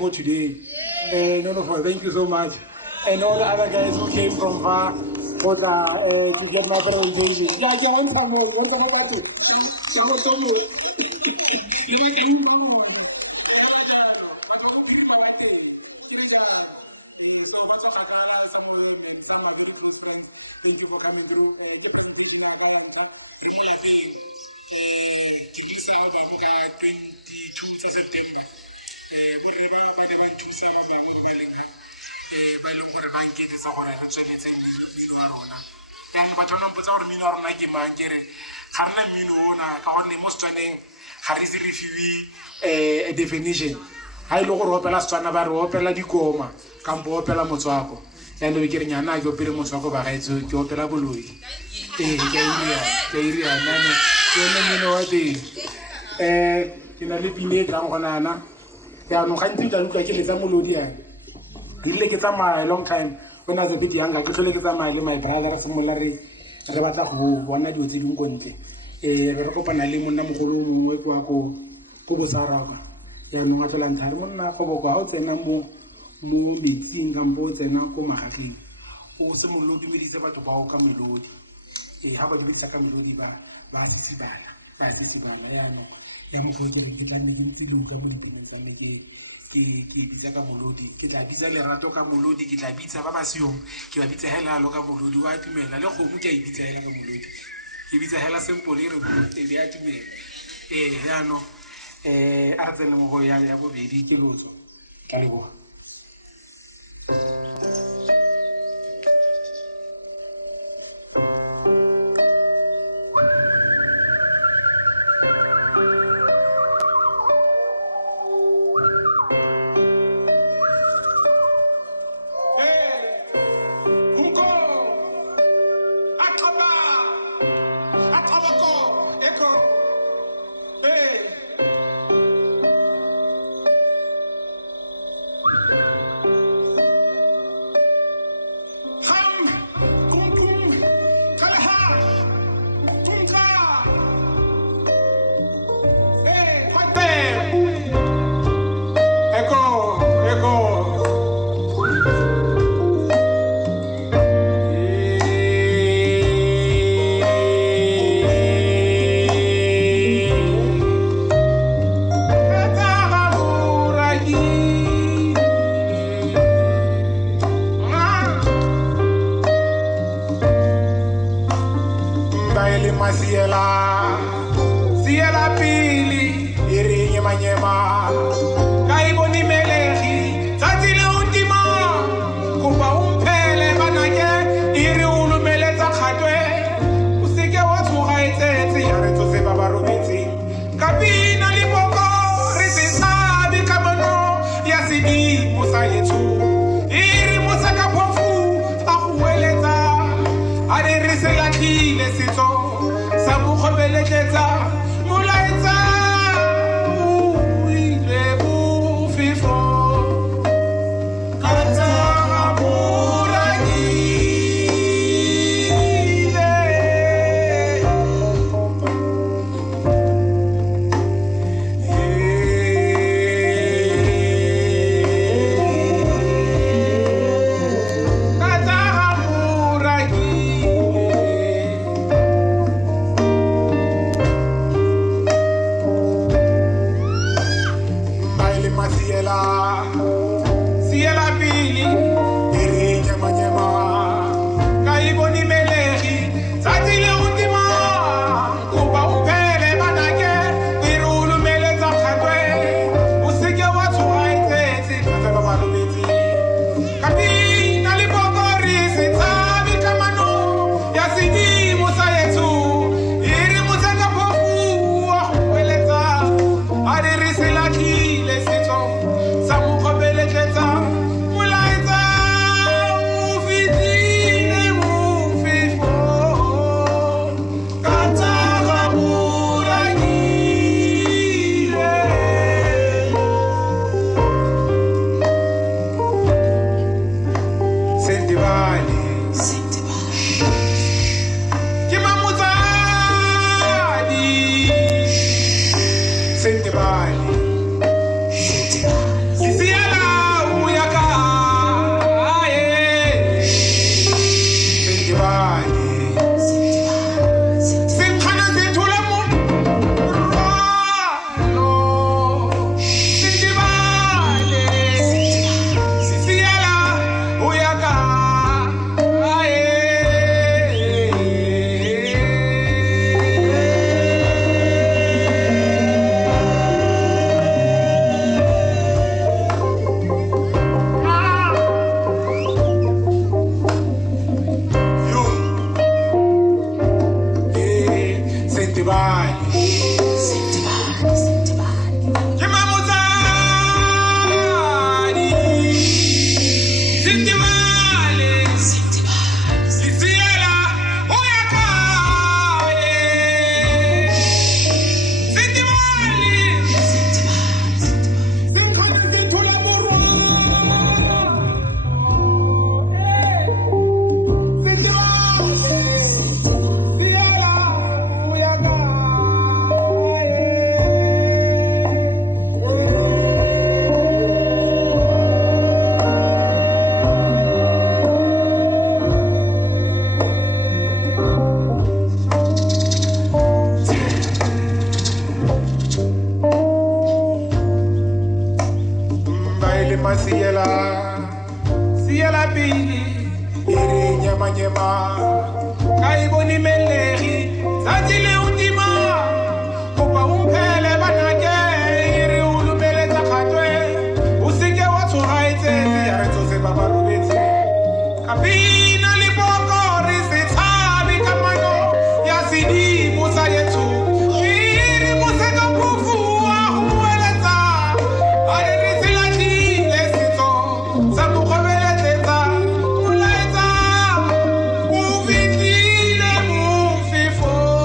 For today. Thank you so much. And all the other guys who came from far to get my presentation. Thank you for coming through. September. ba ile gore ba nketsetsa gore re tsweletse mmino wa rona and batho ba mpotsa gore mmino wa rona ke mang ke re ga rena mmino ona ka gonne mo Setswaneng ga re se re fiwe a definition ha ile gore opela Setswana ba re opela dikoma kampo opela motswako and be ke re nyana ke opele motswako ba gaetso ke opela boloi ke iria nana ke nna mmino wa teng ke na le pine tlang gonana ya no gantsi tla lukwa ke letsa molodi yana ile ke tsamaya long time when I was a bit younger ke tlhole ke tsamaya le my brother semola re batla go bona dilo tse ding go ntle re kopana le monna mogolo mongwe kwa go Bosaraka ya no tlhola ntlha re monna go bokwa o tsena mo metsing kampo o tsena ko magageng o se molodi medise batho ba o ka melodi ha ba di ka melodi ba sisibana ya no ya mo go ke tla nne ke lo ka mo ntse ke bitsa ka molodi ke tla bitsa Lerato ka molodi ke tla bitsa ba siong ke ba bitsa Helalo ka molodi wa tumela le kgomo ke a ibitsa hela ka molodi ke bitsa hela simple re be a tumela ya no a re tsene mo go ya bobedi ke lotso ka leboga Siela pili irinye manyema kaiboni melehi tatile undima kuba umpele banake iri ulumele takhatwe usike wathuga itsetse yare tsose baba robetse kapina liboko risisabi kamono yasidi musa yetu iri musa kaphofu ahuweletsa are risela tlile sitso sa mukhobeletsa molaetsa o ile bofefo ka tsa boradile ka tsa boradile Siela pili irinya manyema kaiboni melehi tatile undima kuba upele banake irulu mele zakhatwe usike wathuga itsetse tatse baba lobetse kapina libokori sitsabi kamano yasidi musa yetu iri musa kaphofu ahuweletsa adirisela tlile sitso sa mukhobeletsa molaetsa siya la pili iri nyema nyema kaiboni meleri satile utima kopa umpele banake iri ulumele takhatwe usike watsoraitse ya retso se baba rubetse kapina liboko risithabi kamano ya sidi musa yetu iri musa kapufu ahueletsa are risilati lesito sabukobeletsa ulaitsa uvitile mufifo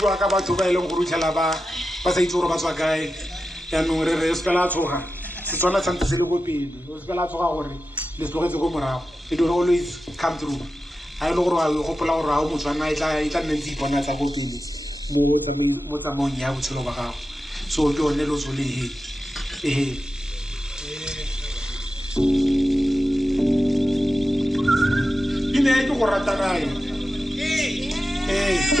ibua ka batho ba e leng gore utlhela ba sa itse gore ba tswa kae yaanong re se ka la tshoga setswana tshwanetse se le ko pele o se ka la tshoga gore le se tlogetse ko morago it will always come through ga e le gore o gopola gore ga o motswana e tla nne ntse ipona tsa ko pele mo tsamaong ya botshelo ba gago so ke one lotso le ehe ine ke go ratanae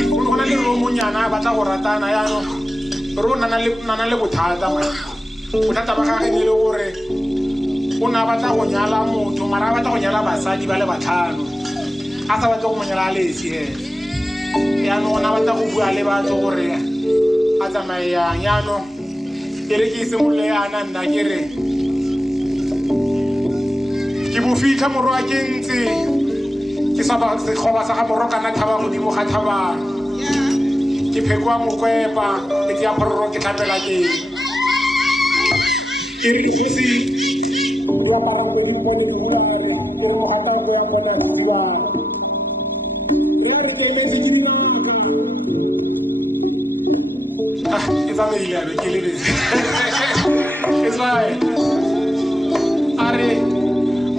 go na le romonyana a batla go ratana yaanong re o nana le bothata bothata ba gage ne le gore o ne a batla go nyala motho mara a batla go nyala basadi ba le batlhano a sa batla go monyala a lesi yaanong o ne a batla go bua le batho gore a tsamaye yang yaanong ke re ke simolole yana nna ke re ke bofitlha morwa ke ntse ke sa ba sekgoba sa ga morokana thaba godimo ga thaba ke phekwa mokwepa ke tia pororo ke tlapela ke re difosi wa para ke di pole bula ke mo hata go ya bona diwa re ke le dinya it's amazing ke le it's right are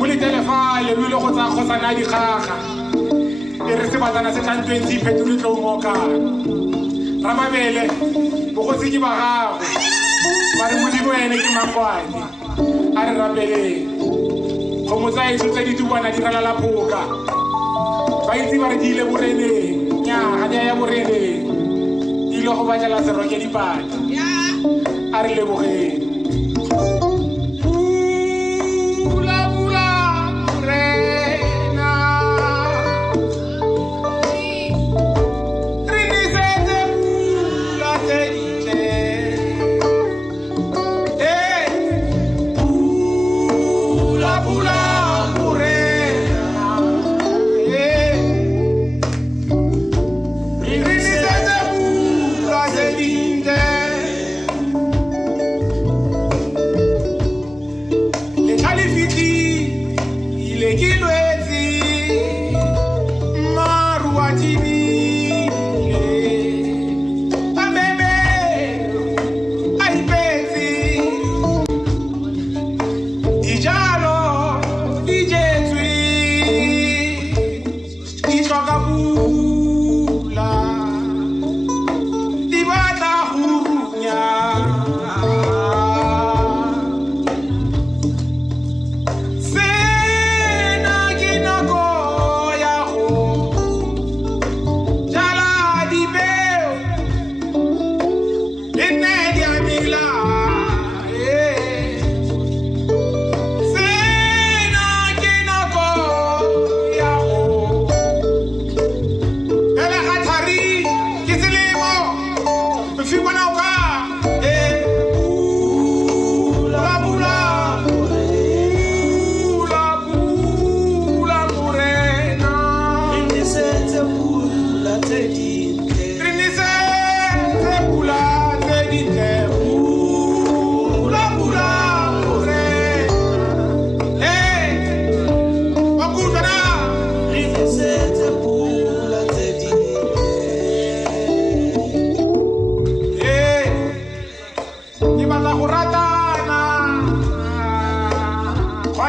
muli telefale lo go tsa khosana di gaga e re se batana se tlang 20 phetolo tlo mo ka ramabele bo go se ke ba gago mare mo di boene ke makwadi a re rapele go mo tsaya itse tse di tubana di rala la phoka ba itse ba re di ile borene nya ga ya borene di lo go batla se roke di pata a re le bogeng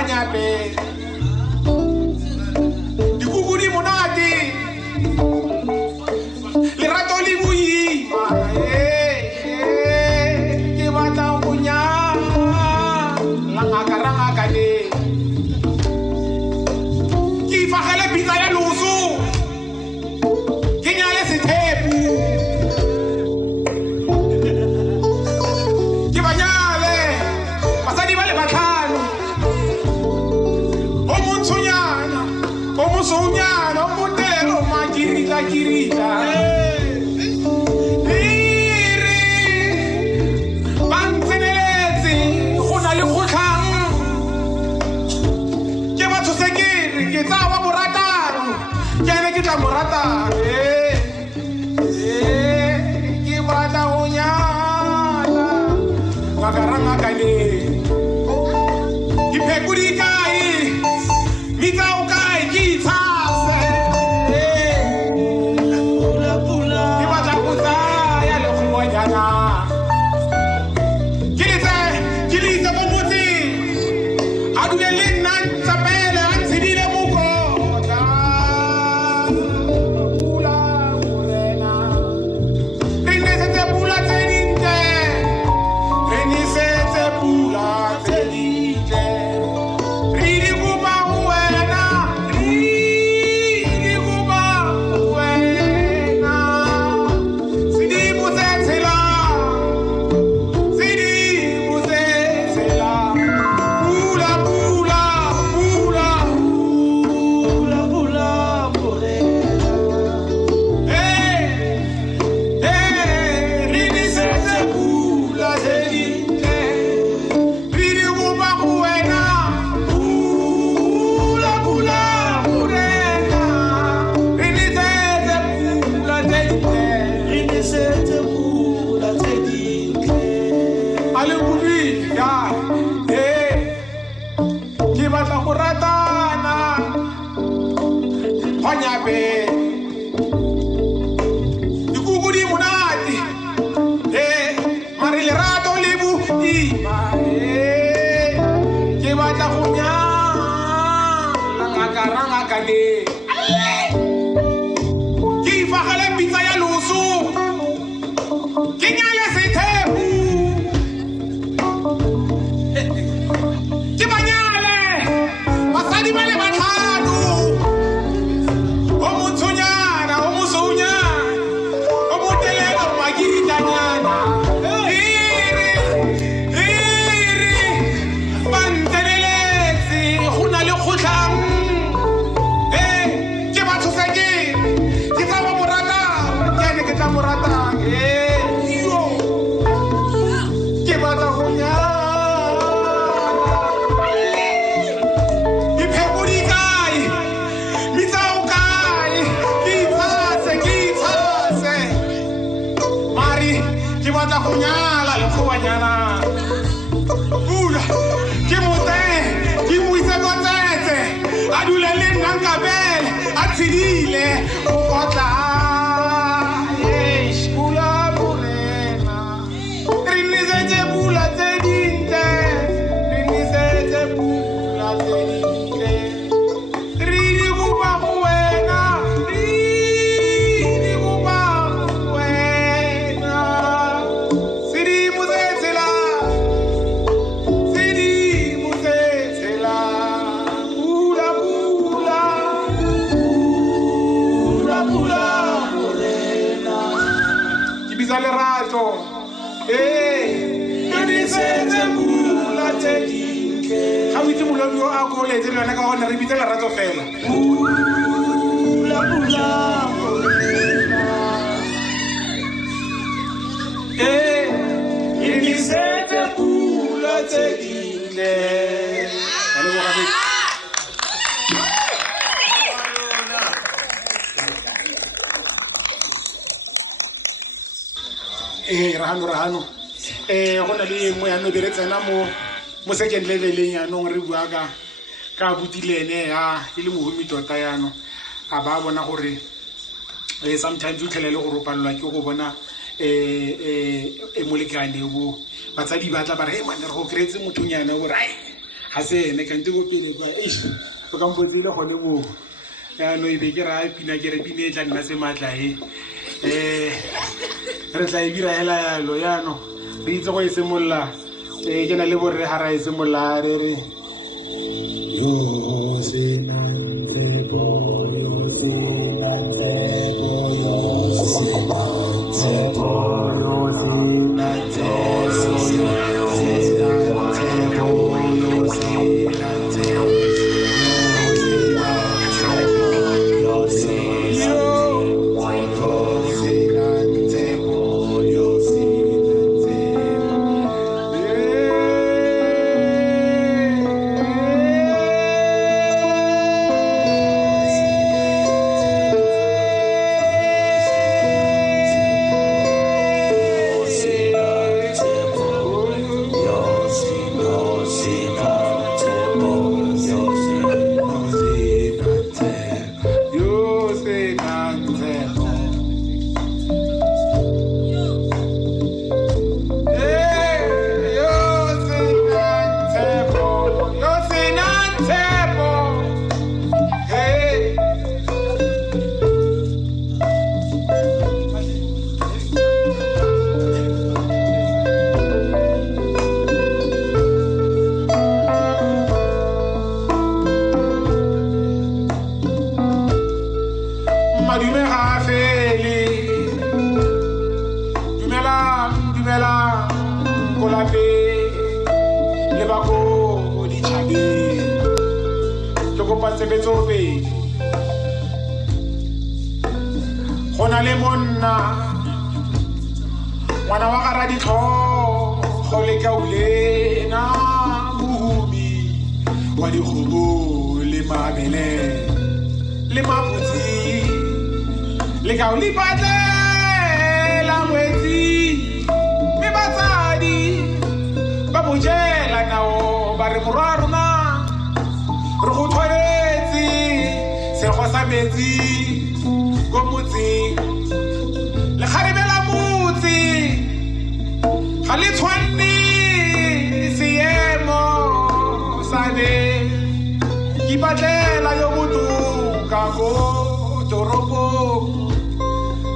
Wanyape Dikukudi monate Lerato li buima Ke bata kunya Langakaranga kade Ki fakale pizza ya lusu Kinyale sitepu Ki banyale Basadi bale batlhano Omusunyana omutelo magirita Iri Bantseneletse go na le kgotlang Ke batho sekere ke tsa wa moratano Ke ne ke tla moratano Ke batla go nyala Ngakaranga kane Diphekudi kae Mitao kae ke itshase Ke batla go tsaya le go bonyana Ke litse mo motseng A dule le nna ntsa pele a ntshedile mokotla Pula morena Re nesetse pula tse dintle Re nesetse pula tse dintle Re di kopa go wena Re di kopa go wena Sedimo se tshelang Sedimo se tshelang Pula Re nesetse pula tse dintle Re di kopa go wena Pula morena Re nesetse pula tse dintle A le bodika Ke batla go ratana Wanyape Dikukudi monate Mare lerato le boima Ke batla go nyala Ngakaranga kane Ke ifagale pizza ya loso Ke nyale sethepu Ke banyale Basadi bale batlhano O montshonyana, o mosunyana O motelele magiritanyana Iri Bantseneletse go na le kgotlang Ke batho sekere Ke tsa ba moratang Ke ne ke tla moratang Ke batla go nyala Diphekudi kae Mitsao kae Ke itshase Mari ke batla go nyala le kgobanyana Pula ke mote Ke mo ise ko tsetse A dule le nna nkabele A tshedile go kotla Pula morena Re nesetse pula tse dintle Re nesetse pula tse dintle Re di kopa go wena Re di kopa go wena Sedimo se tshelang Sedimo se tshelang Pula morena Ke bitsa lerato Re nesetse pula tse dintle Ga o itse molodi yo a ko letse le yone ka gone re bitsa lerato fela Pula morena Re nesetse pula tse dintle A le bogabe Rahano go na le mo yano dire tsena mo second leveleng yanong re bua ka butilene ya ile mohumi tota yano a ba bona gore sometimes o tlhelele go ropallwa ke go bona molekane bo batsadi ba tla ba re man re go kreetse mothonyana gore ga se ene ka ntse go pele kwa o ka mpotsile gone moo yaanong e be ke raya pina ke re pina e tla nna se maatla re tla e dira hela yalo yaanong re itse go e simolola ke na le borre ga ra e simolola re re yo senang tsebo yo senang tsebo yo senang tsebo yo senang gona le monna ngwana wa ga Raditlhogo le Kaulena mohumi wa dikgomo le mabele le maputsi le Kauli patlela ngwetsi mme batsadi ba mojela nao ba re morwa rona re go tshwanetse sekgo sa metsi go motseng le kgaribela motse ga le tshwanne seemo sa be ke batlela yo botoka ko toropong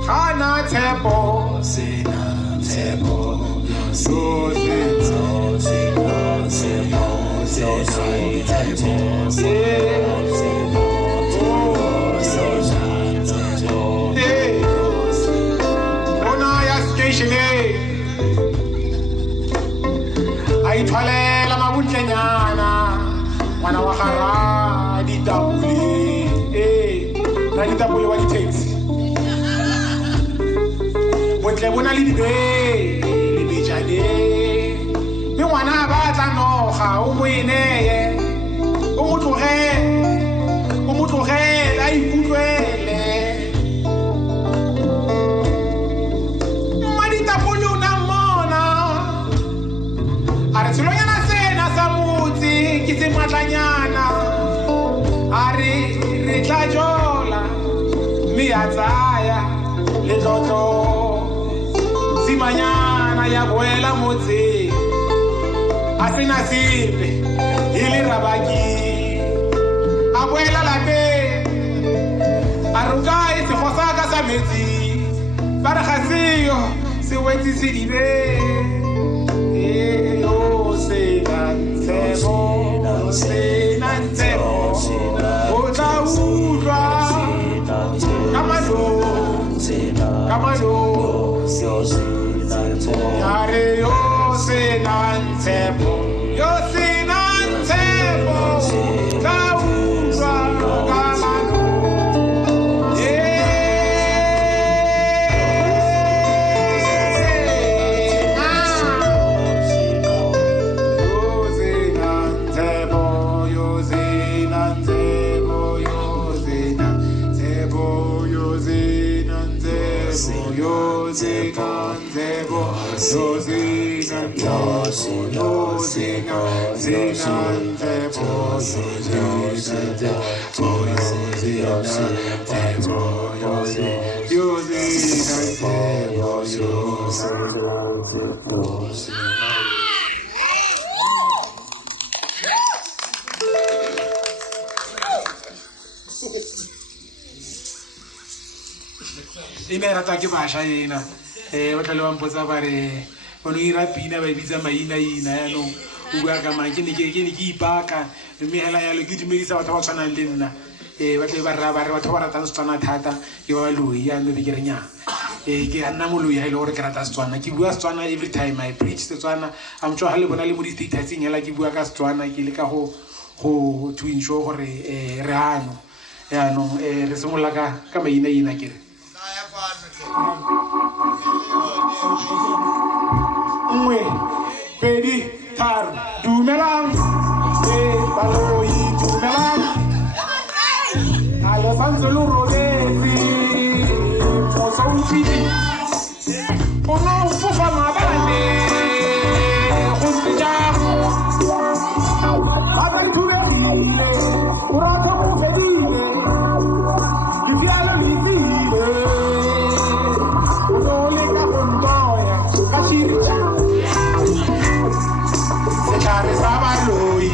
ga na tshepo sena tshepo a ithwalela mabutlenyana ngwana wa ga Raditapole Raditapole wa di-taxi bontle bona le dibele bejane mme ngwana a batla noga o mo eneye o mo tlogele a ikutlwele Raditapole o na mmona a re tselonyana sena sa motse ke se matlanyana a re tla jola mme a tsaya letlotlo simanyana ya boela motse a sena sepe e le rabaki a boela lapeng a roka e sego sa ka sa metsi ba re ga seyo se wetse se dibe ena e rata ke bašwa ena ba tlhale ba mpotsa ba re ono ira pina ba e bitsa mainaina yaanong o bua ka mang ke ne ke ipaka mme hela yalo ke dumedisa batho ba tshwanang le nna ba tle ba re batho ba ratang Setswana thata ke ba baloi yaanong be ke re nya ke a nna moloi ha e le gore ke rata Setswana ke bua Setswana every time I preach Setswana I'm sure ha le bona le mo di-statusing hela ke bua ka Setswana ke le ka go to ensure gore re ano yaanong re simolola ka mainaina ke re nngwe pedi tharo dumelang baloi dumelang alo santse lo robetse mosautsidi o no fofa mabane go ntse jang ba nthuberile o rata mo fedile ke dialo lefile o no le ka go ntoya ka shirija setlhare sa baloi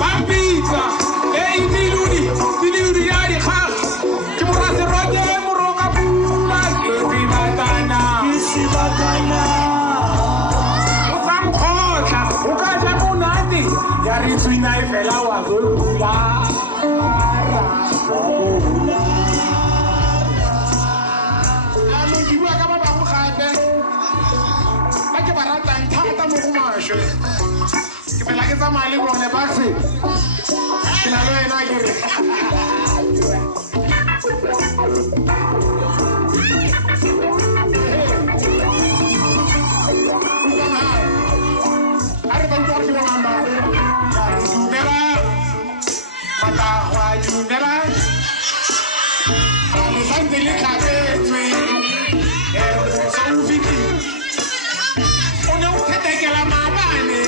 bampitsa diludi ya dikgang ke moraseroke moroka pula kesibatana o tsankgotla o ka ja monate ya re tswina e fela wa zolula ke bua ka ba bangwe gape ba ke ba ratang thata mo go maswe ke fela ke tsamaya le bone base ke na le wena ke re a re bantwa ke bomamba dumela matagwa dumela le santse le tlhapetswe saufiki o ne o thetekela maabane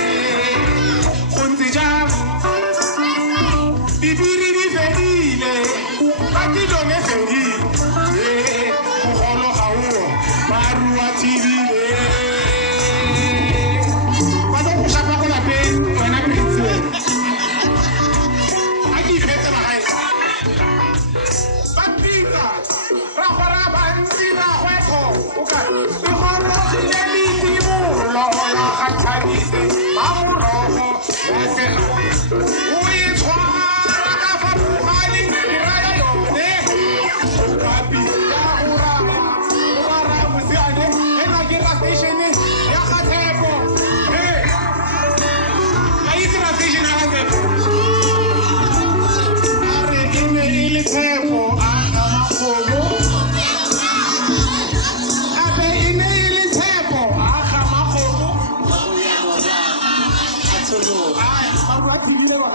go ntse jang bibiri di fedile patilong e fedile mogolo ga o marua tibile ba tlo go shapa go lapeng wena prince a ke iphetse magae bapitsa ra gora bantsi na gwetho o ka e gorogile letimolo la ga tlhabise ba morogo ya sena o e tshwara ka fa bogale ke raya yone kapi ya gorama o bara mosiane ena ke ra statione ya ga Tshepo a itse ra station ya ga Tshepo a re e ne e le Tshepo a makgomo ape e ne e le Tshepo a ga makgomo ba tibile ba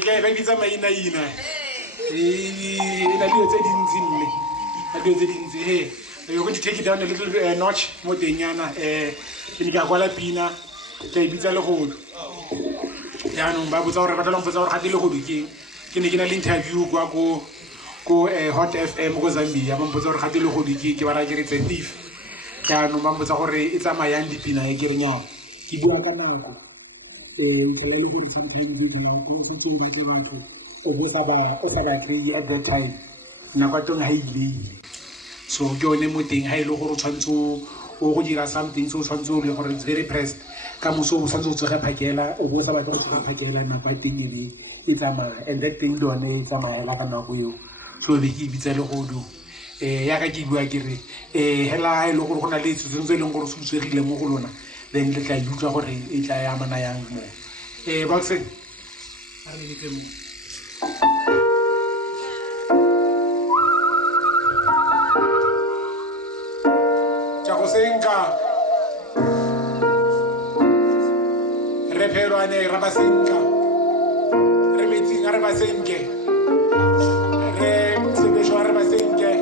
gae ba bitsa mainaina na dilo tse dintsi mme na dilo tse dintsi you go to take it down a little notch mo tenyana ke ne ka kwala pina ke bitsa le godu yaanong ba botsa gore ba tla mpotsa gore ga le godu ke ne ke na le interview kwa ko Hot FM go Zambia ba mpotsa gore ga le godu ke ba ra ke representative yaanong ba mpotsa gore e tsamayang dipina e ke re nya ke bua ka nako o sa ba kry at that time nako tong ha ile so ke yone mo teng ha ile gore o tshwantse o go dira something so o tshwantse o le gore it's very pressed ka moso o tshwantse o tsoge phakela o bo sa batla go tsoga phakela nako teng e tsamaya and that thing lone e tsamaya la ka nako eo so be ke bitsa le godu ya ka ke bua ke re hela e le gore go na le setseng tse e leng gore se utswegile mo go lona then le tla utlwa gore e tla ya amana yang mo Boxing a re leke mo tja go senka re phelwane ra ba senka re metsing a re ba senke re sebešo a re ba senke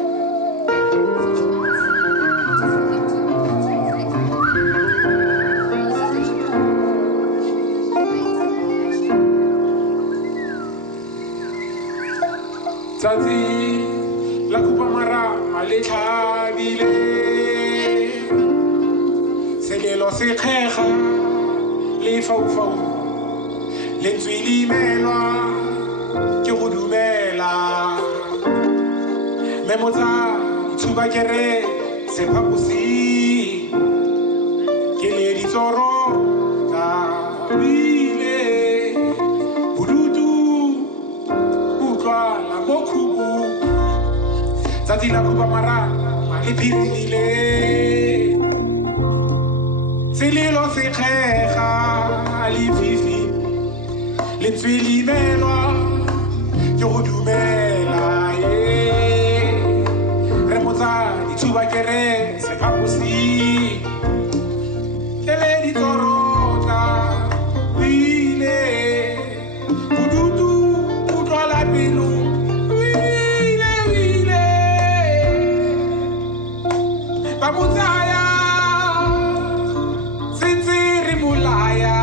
tsatsi la Khupamarama le tlhabile selelo se kgega le faufau lentswe limelwa ke go dumela memotsa itshuba kere sephaposi ke le ditsoro tsa bile budutu utlwala mo khubu tsatsi la Khupamarama le phirimile selelo se kgega le fifi lentswe limelwa ke go dumela re motsa dithuba kere sephaposi ke le ditsorotla wile budutu utlwala pelo wile ba motsaya sentse re molaya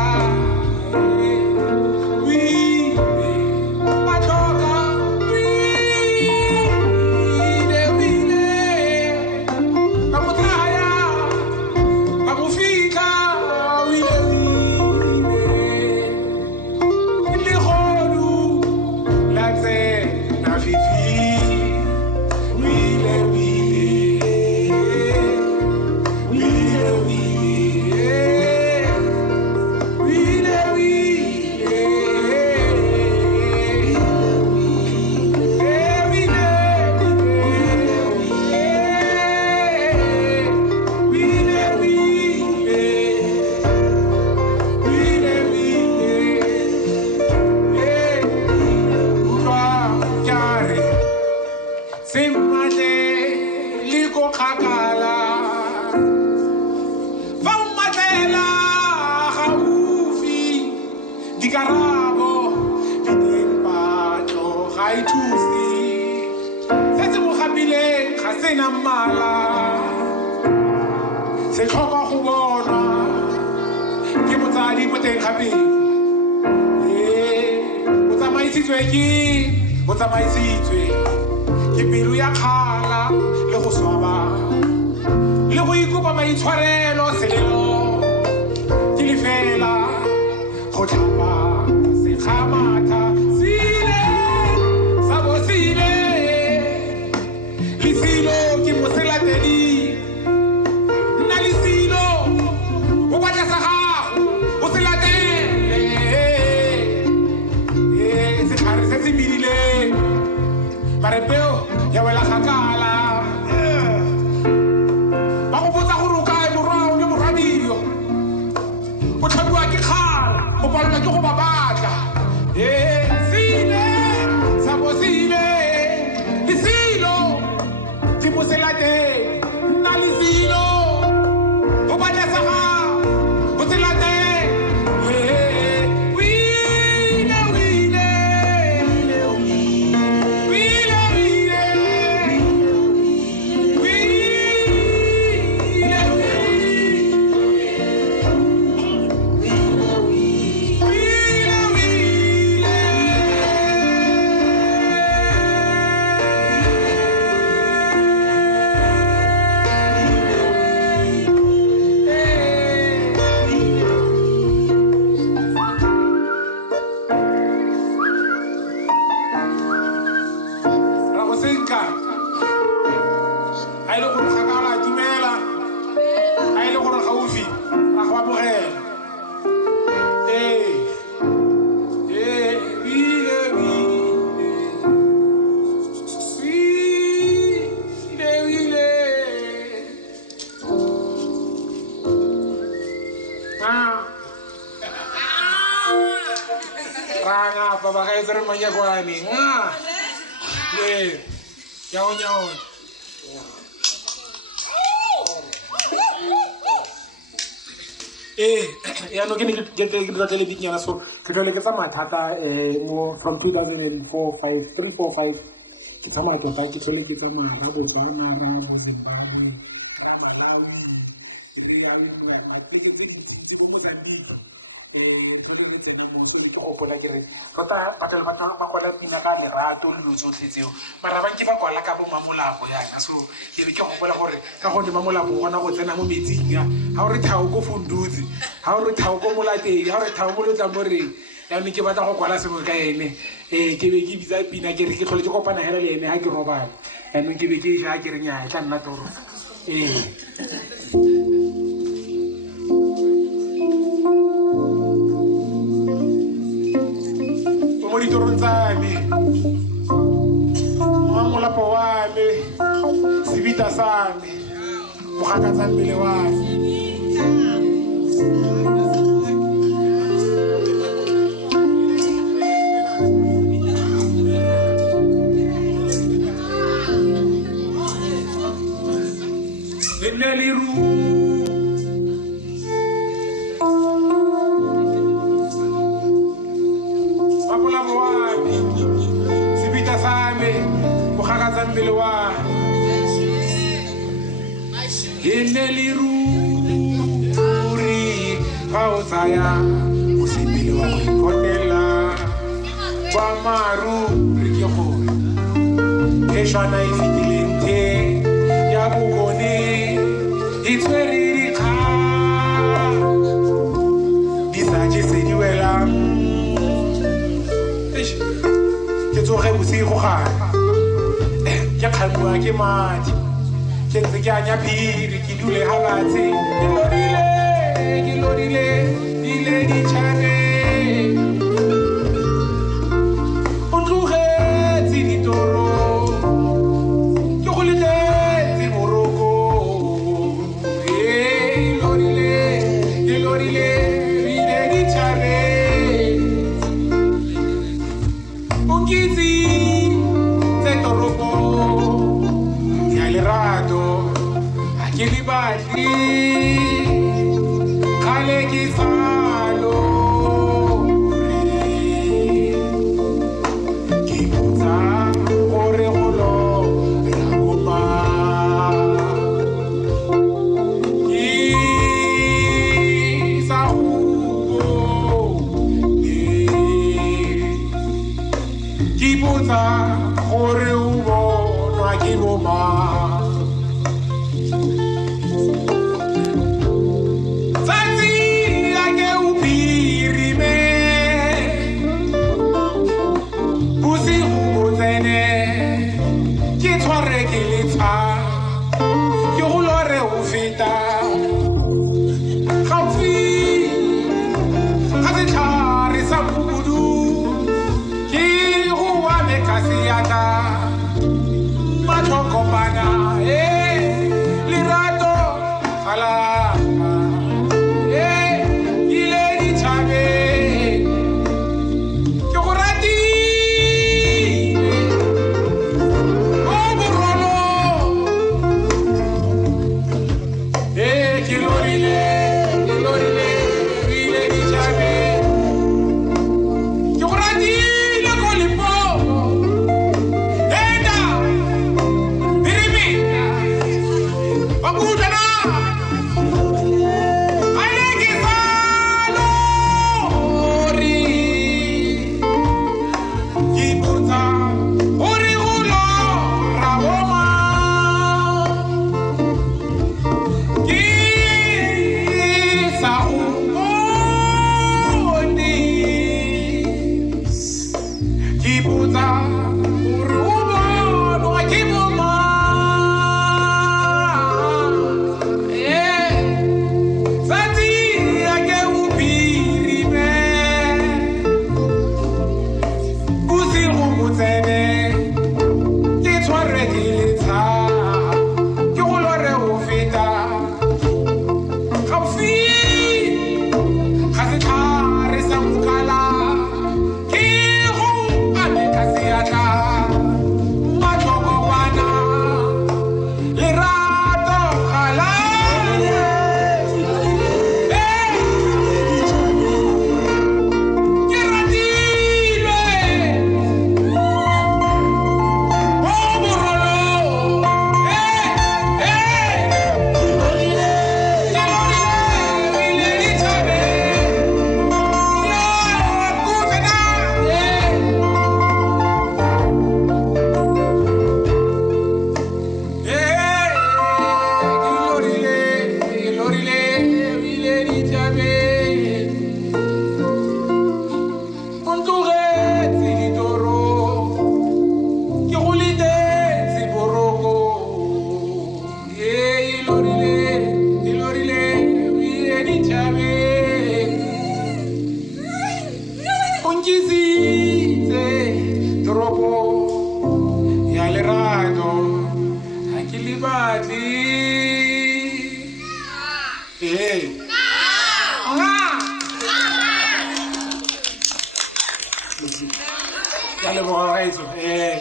Otsamaisitswe ke pelo ya kgala le go swaba le go ikopa maitshwarelo selelo ke lefela go tlhapa sekgamatha sile sa bosile le silo ke moselatedi nna le silo o batla sa gago o se latele setlhare se se medile marepeo ya wela kgakala ba go botsa gore o kae morwao le morwadio o tlhabiwa ke kgala go palelwa ke go ba batla sile sa bosile le silo ke moselate nna le silo go batla sa gago o se late ke kwane yaon no ke ne ke tla le dinyana so ke tlole ke tsamaya thata mo from 2004 5 3 4 5 ke tsamaya ke tlole ke tsamaya ra Botswana ra Zimbabwe gopola ke re tota batho ba kwala pina ka lerato le dilo tsotlhe tseo mara banke ba kwala ka bomamolapo yana so ke be ke gopola gore ka gonne mamolapo o gona go tsena mo metsing ga o re thao ko fundutse ga o re thao ko molateng ga o re thao mo lotlang boreng yaanong ke batla go kwala sengwe ka ene ke be ke bitsa pina ke re ke tlhole ke kopana hela le ene ga ke robala yaanong ke be ke ja ke re nya tla nna toro mo ditorong tsa me mamolapo wa me sebita sa me mogakatsa mmele wa me mmele wa le ruri fa o tsaya o sepele wa go ikotela kwa maru re ke gore eshwana e fitileng te ya bokone e tshwere dikgang di sa jese di welang ke tsoge bosigo gare ke kgalwa ke madi ke ntse ke anya phiri ke dule ha batse ke lorile dile di tshare o tlogetse ditoro ke go letetse boroko lorile dile di tshare o nkitse tse toropo ke di batli kale ke salo ke botsa gore golo ya goma ke sa ke botsa gore o bonwa ke boma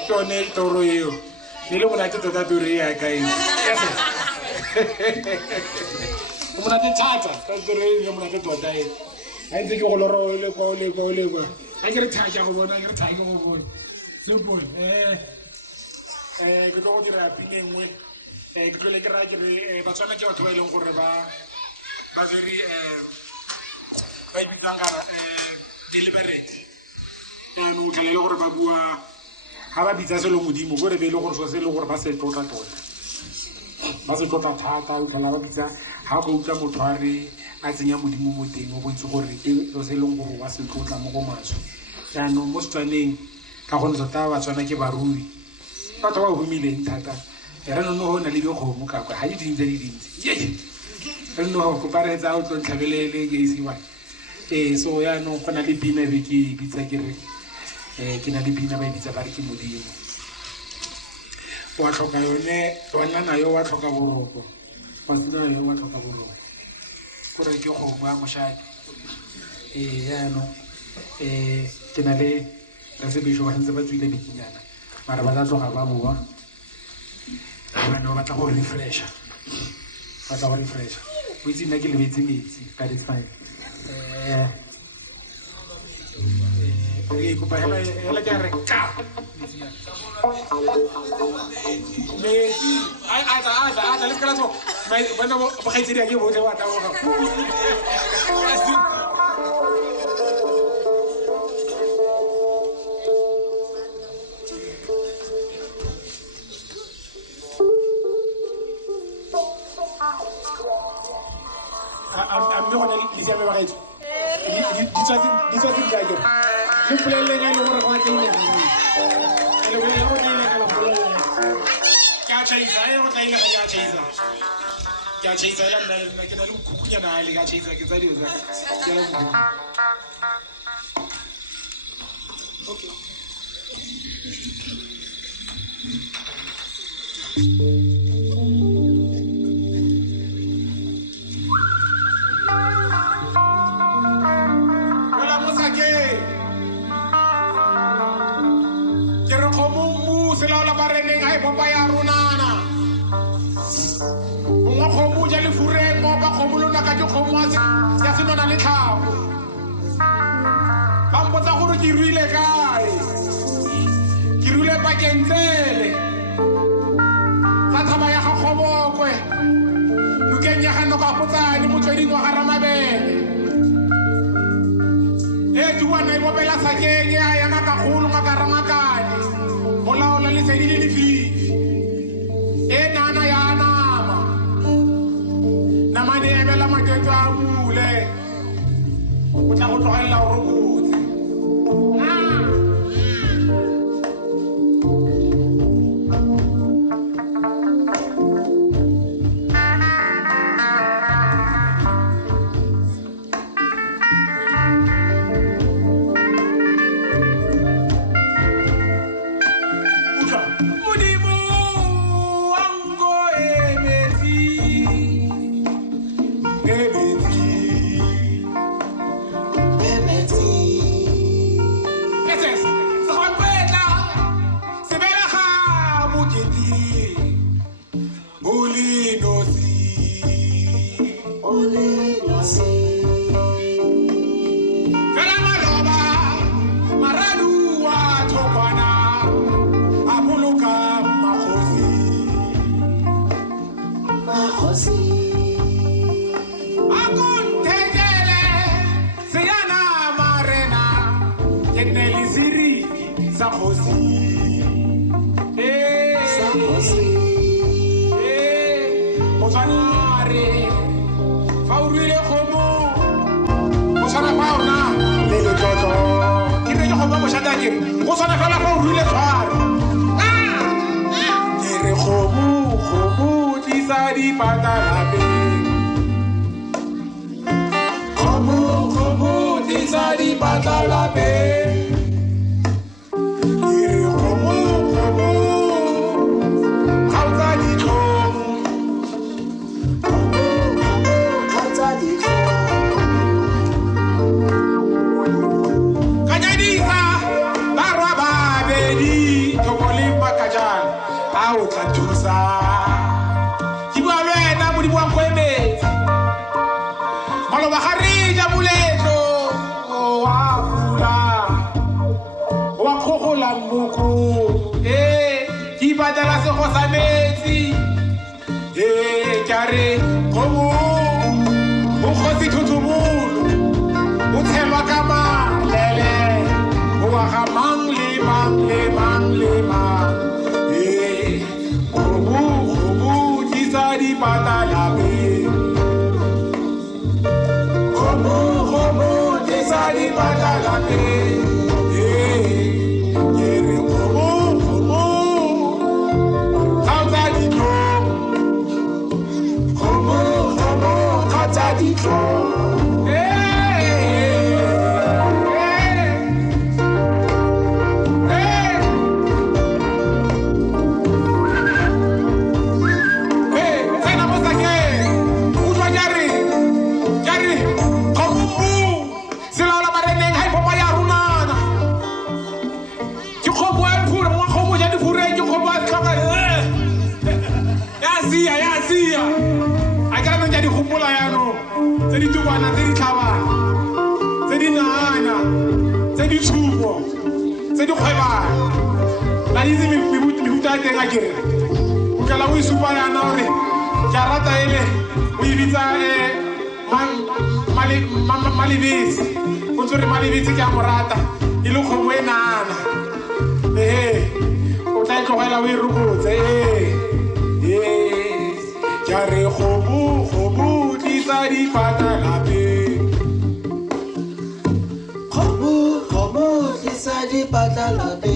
yone toro eo ne le monate tota toro e ya ka eo o monate thata ka toro e le monate tota e a ntse ke go loro le kwa a ke re thaka go bona ke re thaka go bona simple ke tlo go dira pile nngwe ke tlo le ke ra ke re ba tswana ke batho ba ileng gore ba very ba ibitsang kana deliberate no tlhale le gore ba bua ga ba bitsa selo modimo gore be le gore so se le gore ba se tlotla tota ba se tlotla thata o tlhala ba bitsa ga go utlwa motho a re a tsenya modimo mo teng o bontse gore ke so se leng gore wa se tlotla mo go maswe jaanong mo Setswaneng ka gonne tota Batswana ke barui batho ba humileng thata re no go na le dikgomo ka kwa ga di dintse di dintse re no go paretsa o tlo ntlhabelele ke isi wa so yaanong go na le pina be ke bitsa ke re ke na le pina ba bitsa ba re ke modimo wa tlhoka yone wena nayo wa tlhoka boroko wa tsena yo wa tlhoka boroko gore ke go ba moshadi yaanong ke na le ka sebesho ba ntse ba tswile dikinyana mara ba tla tloga ba bua ba batla go refresha o itse nna ke lebetse metsi but it's fine okay kopa hela ke re ka metsi a le skala tso bana ba gaitse dia ke botle wa ta go I'm not going to listen to my age. This wasn't like it. You play like I know what I'm doing. And we know what I'm doing. Catch I don't think I got chaser. Catch I'm making a little cookie and I got chaser. Okay. Tokoli o tla thusa ke bua le wena mo di bua kwemetsi maloba ga re ja moletlo wa pula wa khogola mmoko ke ipatela sego sa metsi kare gomo o kgotsi thuthumolo o tshema ka malele o wa ga mang le mang le mang le mang gomo tisa di patala be gomo tisa di patala be ukala o isupa yana gore ke a rata ele o ibitsa malebisi o ntse re malebisi ke a mo rata e le kgomo e nana o tla e tlogela o e rokotse ke a re kgomo tlisa dipatalape kgomo tlisa dipatalape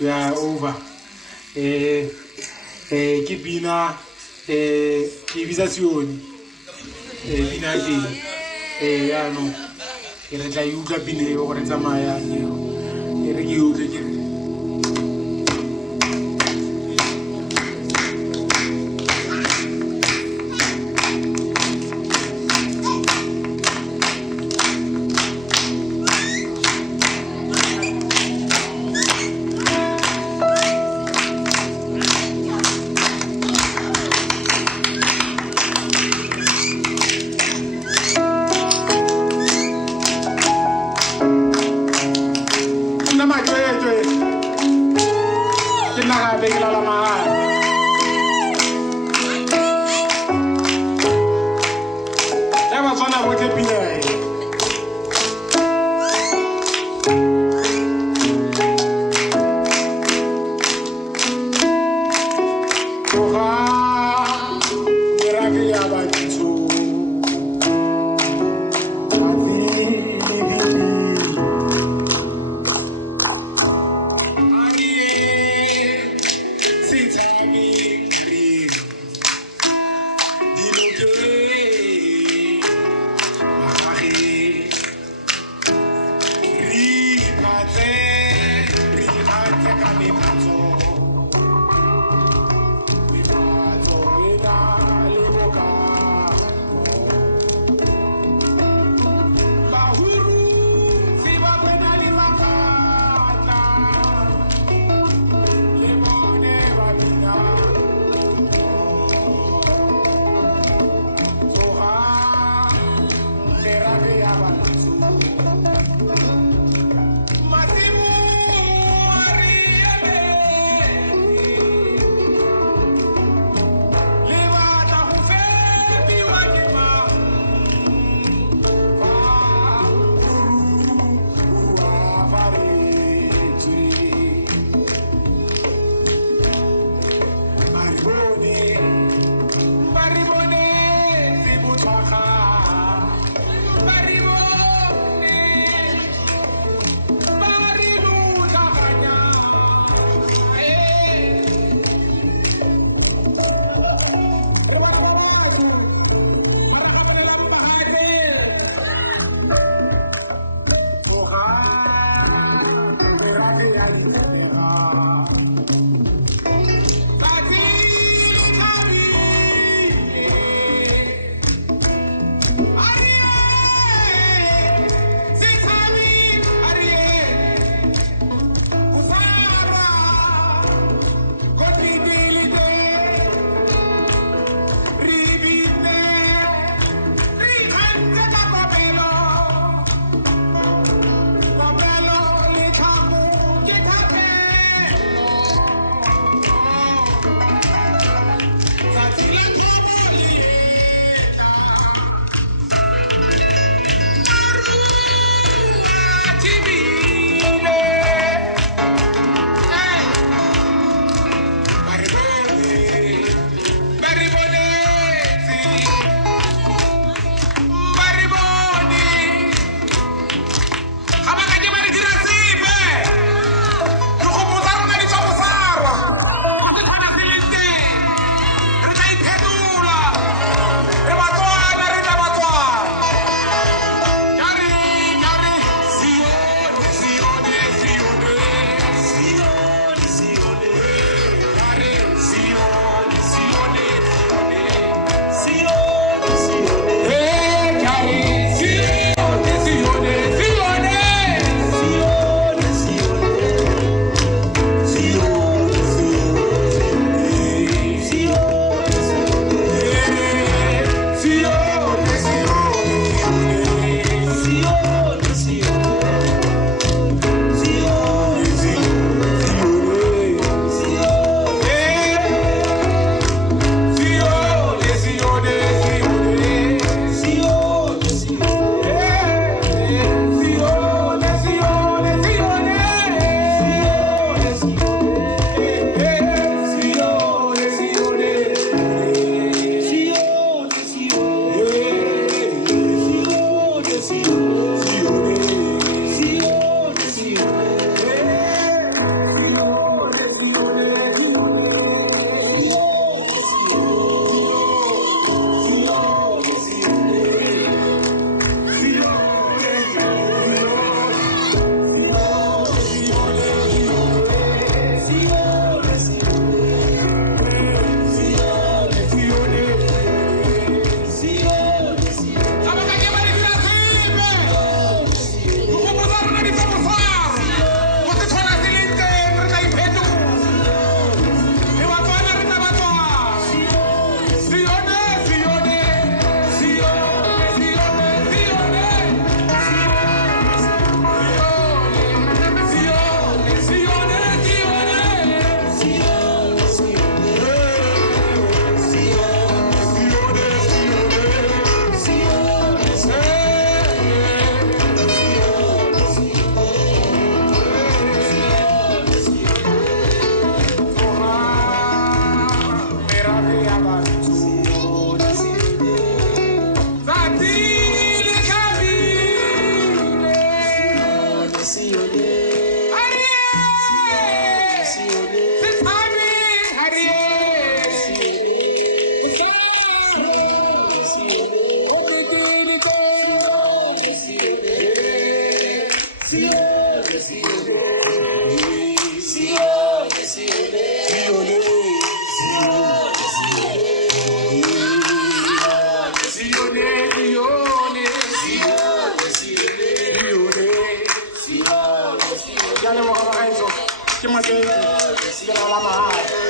we are over ke bina ke bisazioni bina ke ya no re tla utlwa bina e go re tsamaya e re ke utlwe ke ke makeng ke la mahala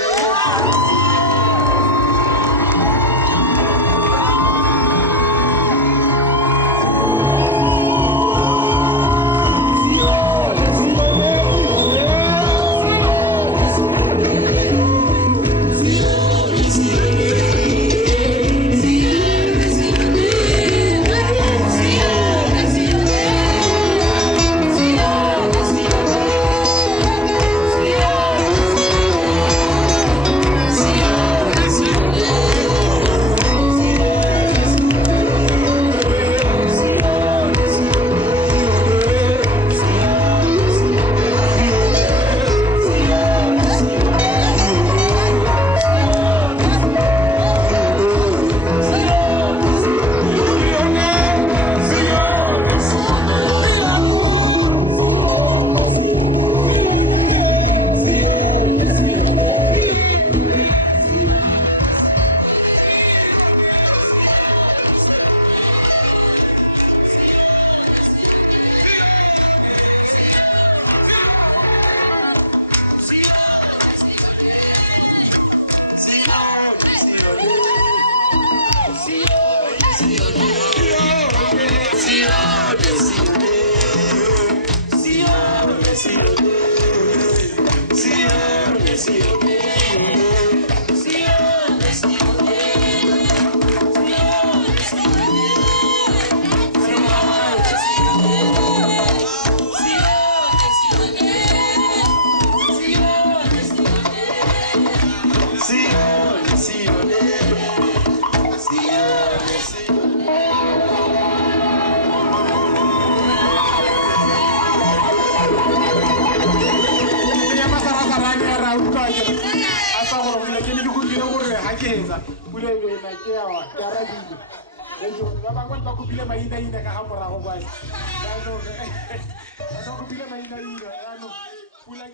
Pula